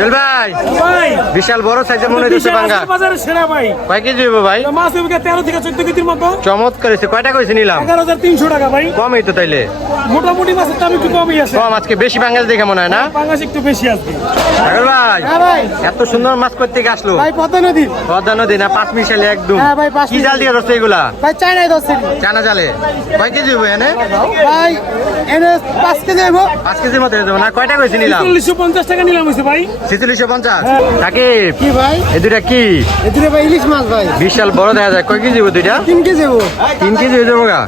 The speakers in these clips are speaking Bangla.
জুয়েল ভাই বিশাল বড় সাইজের মনে হচ্ছে পাঙ্গা বাজারে সেরা ভাই। কয় কেজি হবে ভাই? মাছ হবে 13 থেকে 14 কেজির মতো। চমৎকার হয়েছে। কয়টা কইছে নিলাম? 11300 টাকা ভাই। কমই তো তাইলে। মোটামুটি মাছের দাম একটু কমই আছে। কম আজকে বেশি পাঙ্গাস দেখে মনে হয় না? পাঙ্গাস একটু বেশি আছে। সাগর ভাই হ্যাঁ ভাই। এত সুন্দর মাছ করতে আসলো ভাই পদ্মা নদী। পদ্মা নদী না পাঁচ মিশালি একদম। হ্যাঁ ভাই, পাঁচ কি জাল দিয়ে ধরছে এগুলা? ভাই চায়নায় 10 কেজি। চানা জালে। কয় কেজি হবে এনে? ভাই এনে 5 কেজি হইবো। 5 কেজির মতো হয়ে যাবে না? কয়টা কইছে নিলাম? 4350 টাকা নিলাম হইছে ভাই। 4650। সাকিব কি ভাই? এই দুইটা কি? এদিকে ভাই ইলিশ মাছ ভাই। বিশাল বড় দেখা যায়। কয় কেজি হবে দুইটা? 3 কেজি হইবো। 3 কেজি হয়ে যাবো গা।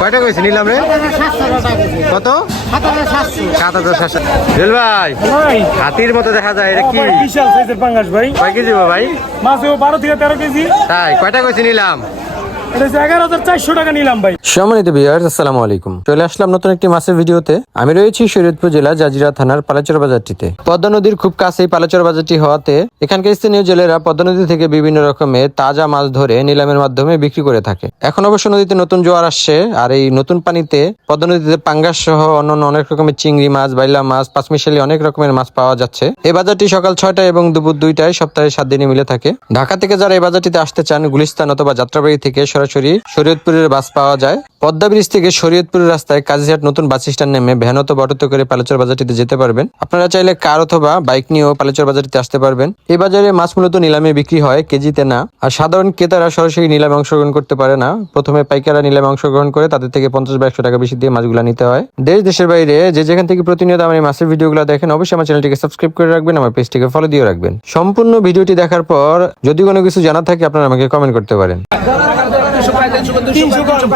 কয়টা কইছে নিলাম রে? 700 টাকা কেজি। কত? 7700। 7700। জুয়েল ভাই ভাই হাতির মতো দেখা যায়। এটা কি? ভাই বিশাল সাইজের পাঙ্গাস ভাই। কয় কেজি হবে ভাই? মাছ হইবো 12 থেকে 13 কেজি। তাই কয়টা কইছে নিলাম? এটা 11400 টাকা নিলাম ভাই। সম্মানিত ভিউয়ার্স, আসসালামু আলাইকুম। চলে আসলাম নতুন একটি মাছের ভিডিওতে। আমি রয়েছি শরীয়তপুর জেলা জাজিরা থানার পালাচর বাজারটিতে। পদ্মা নদীর খুব কাছেই পালাচর বাজারটি হওয়াতে এখানকার স্থানীয় জেলেরা পদ্মা নদী থেকে বিভিন্ন রকমের তাজা মাছ ধরে নিলামের মাধ্যমে বিক্রি করে থাকে। এখন অবশ্য নদীতে নতুন জোয়ার আসছে, আর এই নতুন পানিতে পদ্মা নদীতে পাঙ্গাস সহ অন্যান্য অনেক রকমের চিংড়ি মাছ, বাইলা মাছ, পাঁচমিশালি অনেক রকমের মাছ পাওয়া যাচ্ছে। এই বাজারটি সকাল 6টায় এবং দুপুর 2টায় সপ্তাহে 7 দিনে মিলে থাকে। ঢাকা থেকে যারা এই বাজারটিতে আসতে চান, গুলিস্তান অথবা যাত্রাবাড়ি থেকে সরাসরি শরীয়তপুরের বাস পাওয়া যায়। পদ্মা ব্রিজ থেকে শরীয়তপুরের রাস্তায় কাজীহাট নতুন বাস স্ট্যান্ড নেমে ভ্যান অথবা অটোতে করে পালাচর বাজারটিতে যেতে পারবেন। আপনারা চাইলে কার অথবা বাইক নিয়েও পালাচর বাজারটিতে আসতে পারবেন। এই বাজারে মাছ মূলত নিলামে বিক্রি হয়, কেজিতে না। আর সাধারণ ক্রেতারা সরাসরি নিলামে অংশগ্রহণ করতে পারে না। প্রথমে পাইকাররা নিলামে অংশগ্রহণ করে তাদের থেকে 50 বা 100 টাকা বেশি দিয়ে মাছগুলো নিতে হয়। দেশের বাইরে যে যেখান থেকে প্রতিনিয়ত আমার এই মাছের ভিডিওগুলো দেখেন, অবশ্যই আমার চ্যানেলটিকে সাবস্ক্রাইব করে রাখবেন, আমার পেজটিকে ফলো দিয়ে রাখবেন। সম্পূর্ণ ভিডিওটি দেখার পর যদি কোনো কিছু জানা থাকে আপনারা আমাকে কমেন্ট করতে পারেন। 42 টাকা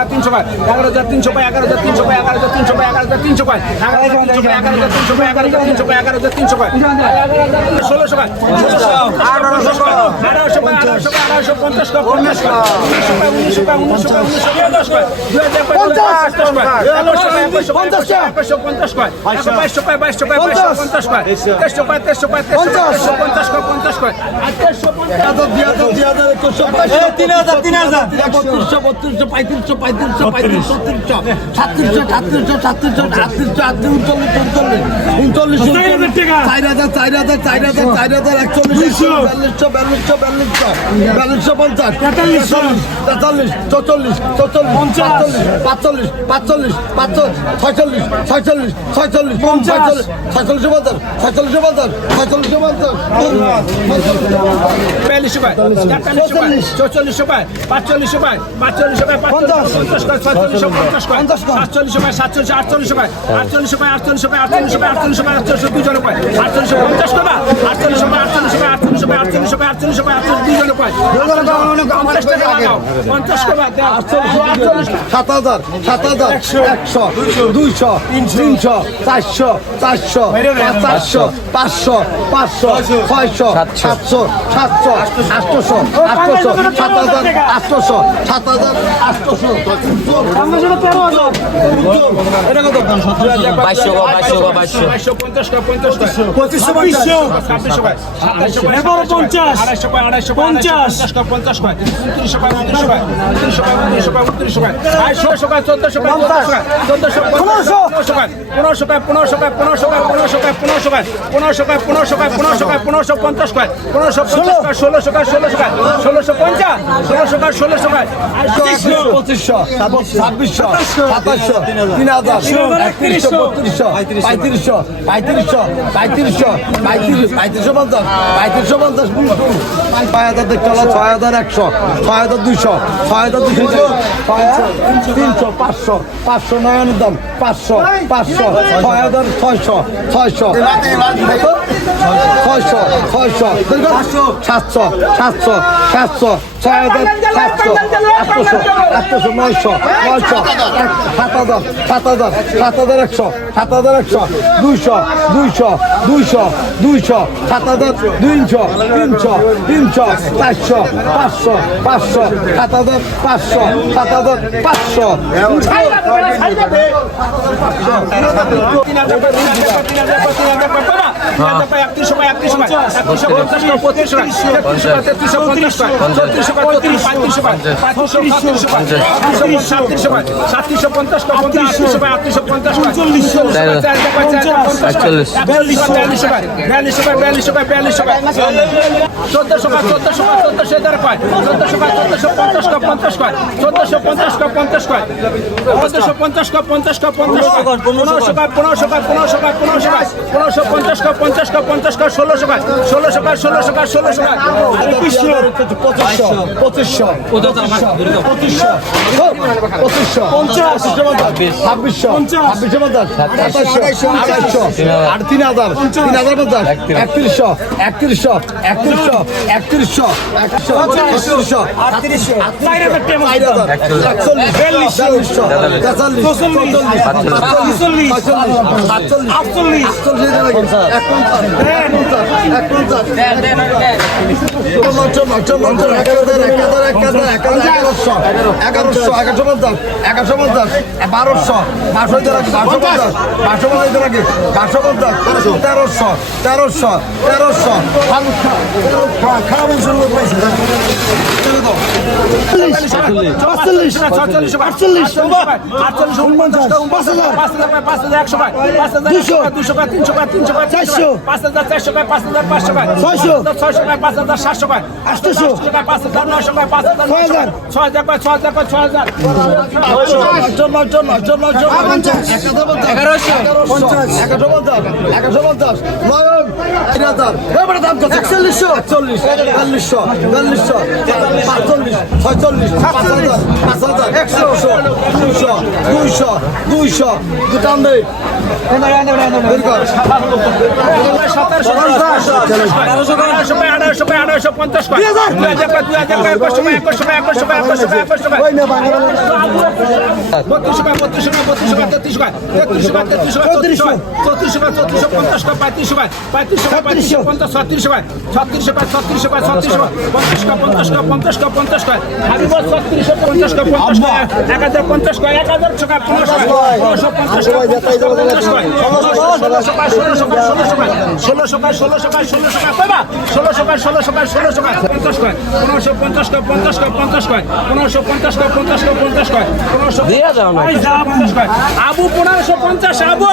আবু 1550 আবু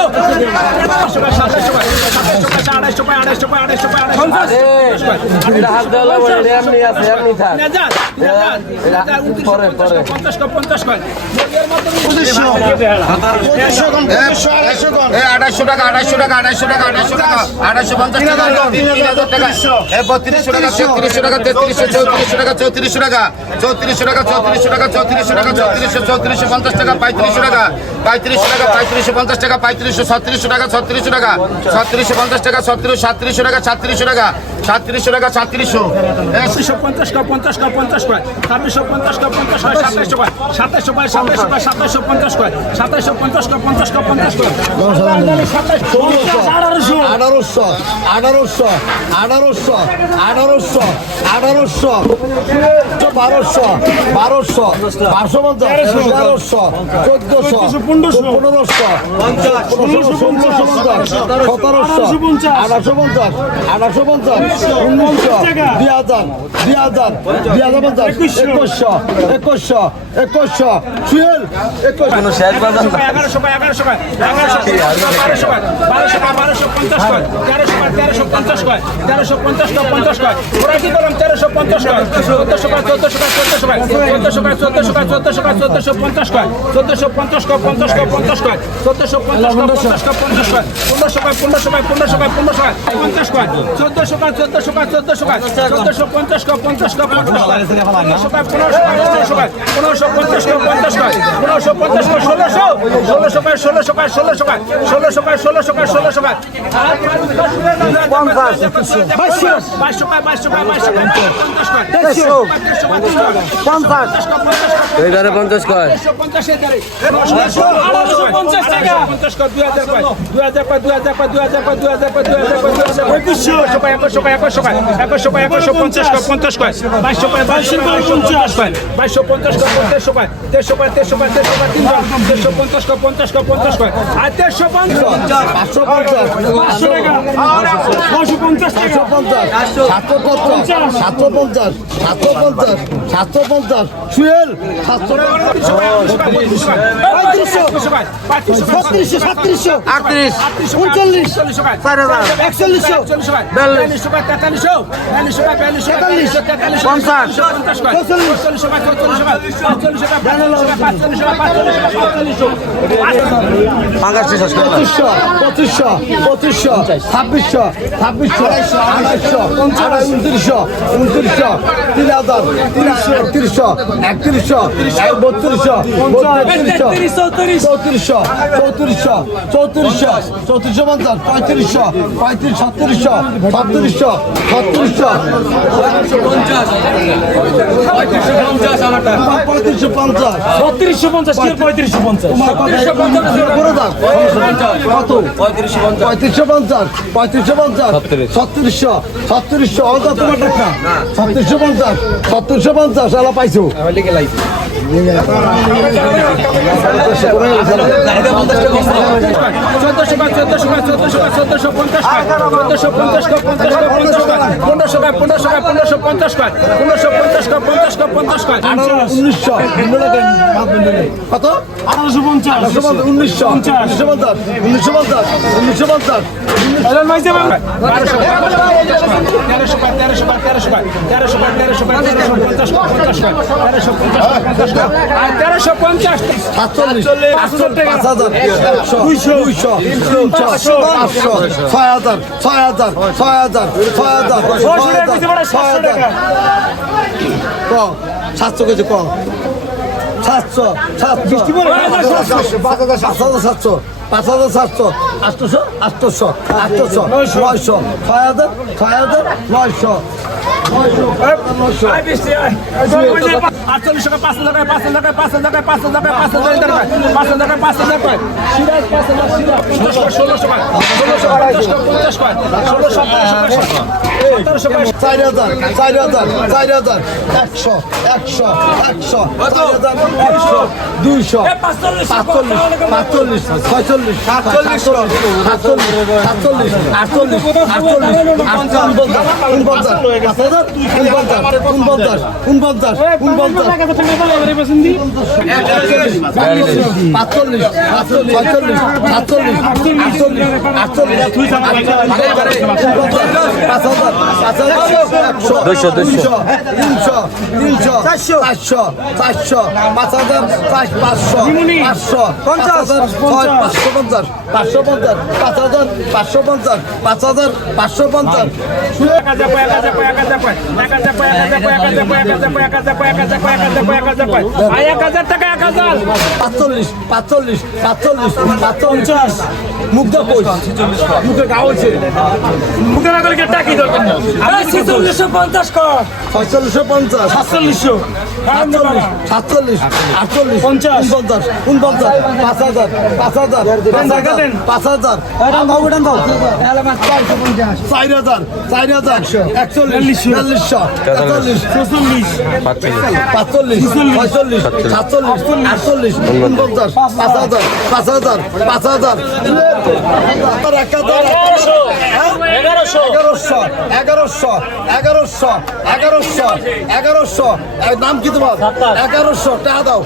এইবারে 50 কয় পঁচিশশো 2600 2800 2900 3000 3100 3200 3400 পাইছো কত 700 কেজি কম 700 5700 800 900 মুগ্ধা কই মুখে গাও আছে মুখে না করে টাকি দরকার না 4650 কর 4650 4700 47 48 50 50 5000 5000 1100 নাম কি তোমার 1100 টাকা দাও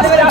16